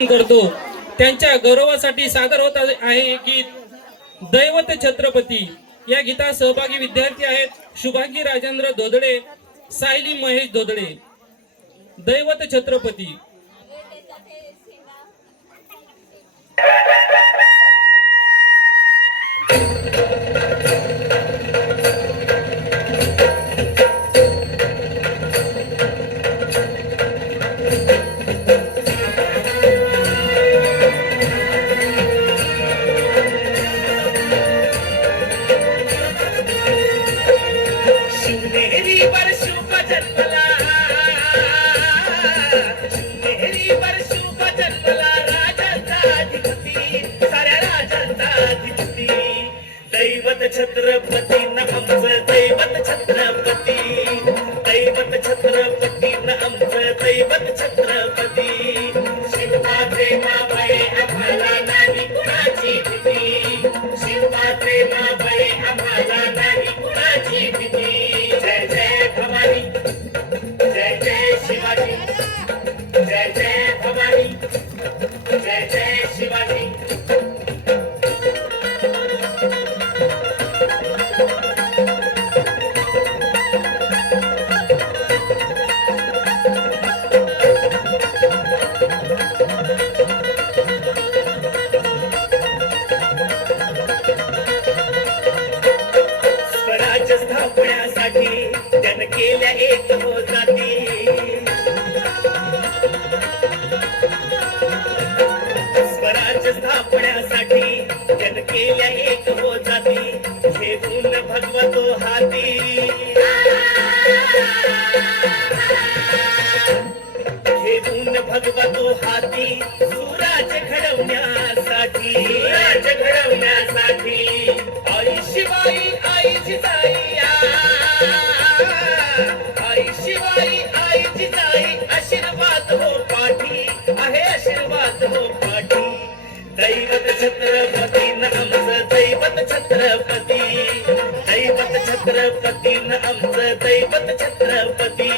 करतो त्यांच्या गौरवासाठी सादर होत आहे गीत दैवत छत्रपती। या गीतात सहभागी विद्यार्थी आहेत शुभांगी राजेंद्र धोदडे, सायली महेश धोदडे। दैवत छत्रपती। छत्रपती न आमचं दैवत छत्रपती, दैवत छत्रपती न आमचं दैवत छत्रपती। शिवाचे मावळे आम्हाला नाही कुणाची भीती, शिवाचे मावळे आम्हाला नाही कुणाची भीती। जय जय भवानी, जय जय शिवाजी, जय जय भवानी, जय जय शिवाजी। स्वराज्य स्थापण्यासाठी जन केल्या एक हो जाती, स्वराज्य स्थापण्यासाठी जन केल्या एक हो जाती। घेऊन भगवतो हाती, घेऊन भगवतो हाती सुराज्य घडवण्यासाठी, सुराज्य घडवण्यासाठी। आई शिवाई आई जिजाई, आई शिवाई आई जिजाई, आशीर्वाद हो पाठी आहे, आशीर्वाद हो पाठी। दैवत छत्रपती न आमचं दैवत छत्रपती, दैवत छत्रपती न आमचं दैवत छत्रपती।